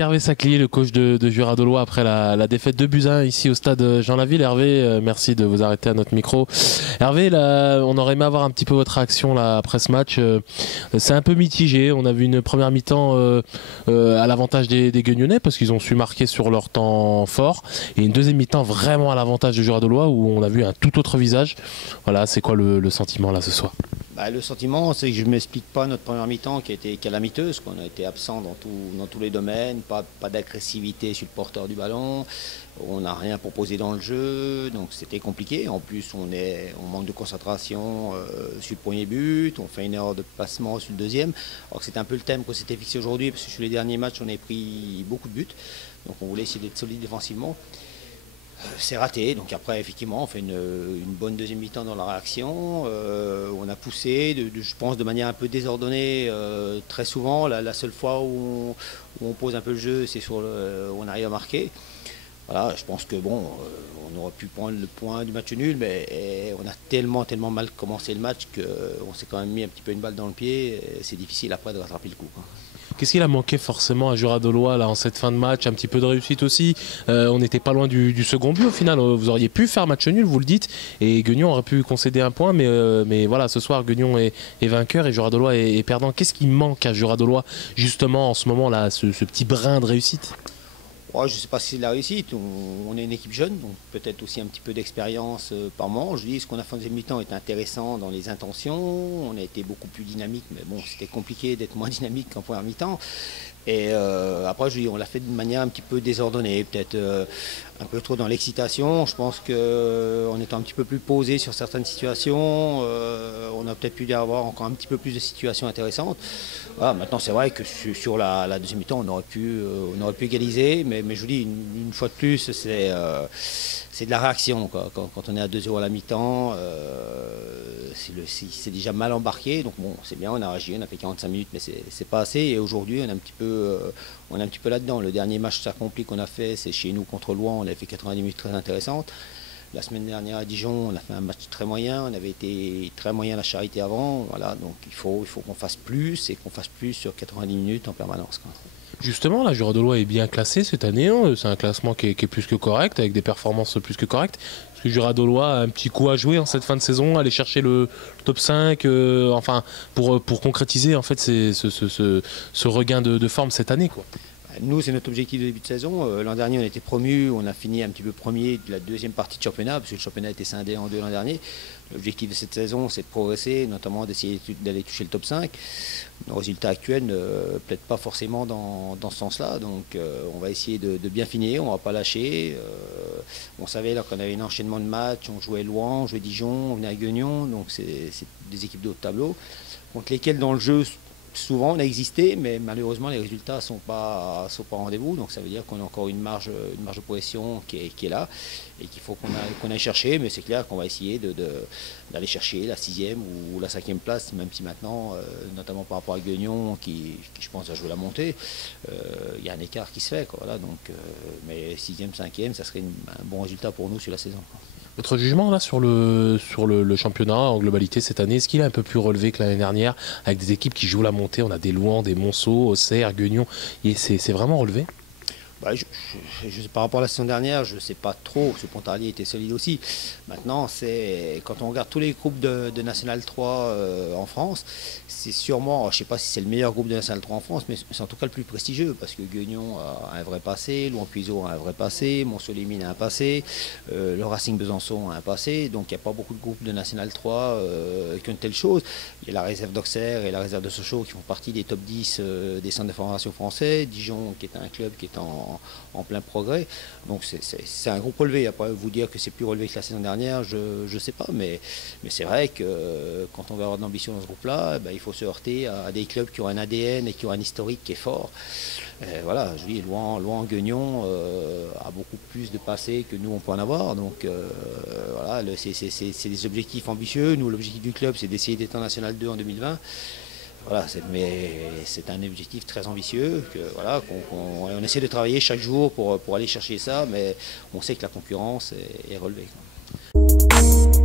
Hervé Saclier, le coach de Jura-Dolois après la défaite de Buzyn ici au stade Jean Laville. Hervé, merci de vous arrêter à notre micro. Hervé, là, on aurait aimé avoir un petit peu votre réaction là, après ce match. C'est un peu mitigé. On a vu une première mi-temps à l'avantage des Guignonnais parce qu'ils ont su marquer sur leur temps fort. Et une deuxième mi-temps vraiment à l'avantage de Jura-Dolois où on a vu un tout autre visage. Voilà, c'est quoi le sentiment là ce soir? Le sentiment, c'est que je ne m'explique pas notre première mi-temps qui a été calamiteuse, qu'on a été absent dans tous les domaines, pas d'agressivité sur le porteur du ballon, on n'a rien proposé dans le jeu, donc c'était compliqué. En plus, on manque de concentration sur le premier but, on fait une erreur de placement sur le deuxième. Alors que c'était un peu le thème qu'on s'était fixé aujourd'hui, parce que sur les derniers matchs, on a pris beaucoup de buts, donc on voulait essayer d'être solide défensivement. C'est raté, donc après effectivement on fait une bonne deuxième mi-temps dans la réaction, on a poussé, je pense de manière un peu désordonnée très souvent, la seule fois où on pose un peu le jeu c'est où on arrive à marquer. Voilà, je pense que bon, on aurait pu prendre le point du match nul, mais on a tellement mal commencé le match qu'on s'est quand même mis un petit peu une balle dans le pied, c'est difficile après de rattraper le coup, quoi. Qu'est-ce qu'il a manqué forcément à Jura-Dolois là en cette fin de match? Un petit peu de réussite aussi. On n'était pas loin du second but au final. Vous auriez pu faire match nul, vous le dites, et Guignon aurait pu concéder un point, mais voilà, ce soir Guignon est vainqueur et Jura-Dolois est perdant. Qu'est-ce qui manque à Jura-Dolois justement en ce moment là, ce petit brin de réussite? Ouais, je ne sais pas si c'est de la réussite. On est une équipe jeune, donc peut-être aussi un petit peu d'expérience par moment. Je dis, ce qu'on a fait en deuxième mi-temps est intéressant dans les intentions. On a été beaucoup plus dynamique, mais bon, c'était compliqué d'être moins dynamique qu'en première mi-temps. Et après, je dis, on l'a fait d'une manière un petit peu désordonnée, peut-être un peu trop dans l'excitation. Je pense qu'en étant un petit peu plus posé sur certaines situations, on a peut-être pu avoir encore un petit peu plus de situations intéressantes. Voilà, maintenant, c'est vrai que sur la deuxième mi-temps, on aurait pu égaliser, mais je vous dis, une fois de plus, c'est de la réaction, quoi. Quand on est à 2-0 à la mi-temps, c'est déjà mal embarqué. Donc bon, c'est bien, on a réagi, on a fait 45 minutes, mais c'est pas assez. Et aujourd'hui, on est un petit peu là-dedans. Le dernier match accompli qu'on a fait, c'est chez nous contre Louhans. On a fait 90 minutes très intéressantes. La semaine dernière à Dijon, on a fait un match très moyen. On avait été très moyen à la Charité avant. Voilà, donc il faut qu'on fasse plus et qu'on fasse plus sur 90 minutes en permanence, quoi. Justement, la Jura-Dolois est bien classé cette année, hein. C'est un classement qui est plus que correct, avec des performances plus que correctes. Parce que Jura-Dolois a un petit coup à jouer en cette fin de saison, aller chercher le top 5, enfin, pour concrétiser en fait ce regain de forme cette année, quoi. Nous, c'est notre objectif de début de saison. L'an dernier, on était promu, on a fini un petit peu premier de la deuxième partie de championnat, parce que le championnat était scindé en deux l'an dernier. L'objectif de cette saison, c'est de progresser, notamment d'essayer d'aller toucher le top 5. Nos résultats actuels ne plaident pas forcément dans ce sens-là, donc on va essayer de bien finir, on ne va pas lâcher. On savait là qu'on avait un enchaînement de matchs, on jouait Louhans, on jouait Dijon, on venait à Guignon, donc c'est des équipes de haut tableau, contre lesquelles dans le jeu, souvent on a existé, mais malheureusement les résultats ne sont pas au rendez-vous. Donc ça veut dire qu'on a encore une marge de progression qui est là et qu'il faut qu'on aille chercher. Mais c'est clair qu'on va essayer d'aller chercher la 6e ou la 5e place, même si maintenant, notamment par rapport à Guignon, qui je pense va jouer la montée, il y a un écart qui se fait, quoi. Voilà, donc, mais 6e, 5e, ça serait un bon résultat pour nous sur la saison, quoi. Votre jugement là sur le championnat en globalité cette année, est-ce qu'il est un peu plus relevé que l'année dernière avec des équipes qui jouent la montée? On a des Louhans, des Monceau, Auxerre, Guignon, et c'est vraiment relevé? Par rapport à la saison dernière, je ne sais pas trop, parce que Pontarlier était solide aussi. Maintenant, quand on regarde tous les groupes de National 3 en France, c'est sûrement, je ne sais pas si c'est le meilleur groupe de National 3 en France, mais c'est en tout cas le plus prestigieux, parce que Guignon a un vrai passé, Louhans-Puiseaux a un vrai passé, Monceau-les-Mines a un passé, le Racing Besançon a un passé, donc il n'y a pas beaucoup de groupes de National 3 qui ont de telles choses. Il y a la réserve d'Auxerre et la réserve de Sochaux qui font partie des top 10 des centres de formation français, Dijon qui est un club qui est en plein progrès. Donc c'est un groupe relevé. Après, vous dire que c'est plus relevé que la saison dernière, je ne sais pas. Mais c'est vrai que quand on va avoir de l'ambition dans ce groupe-là, il faut se heurter à des clubs qui ont un ADN et qui ont un historique qui est fort. Voilà, je dis, Louhans-Guignon a beaucoup plus de passé que nous on peut en avoir. Donc voilà, c'est des objectifs ambitieux. Nous, l'objectif du club, c'est d'essayer d'être en National 2 en 2020. Voilà, mais c'est un objectif très ambitieux, voilà, on essaie de travailler chaque jour pour aller chercher ça, mais on sait que la concurrence est relevée, quoi.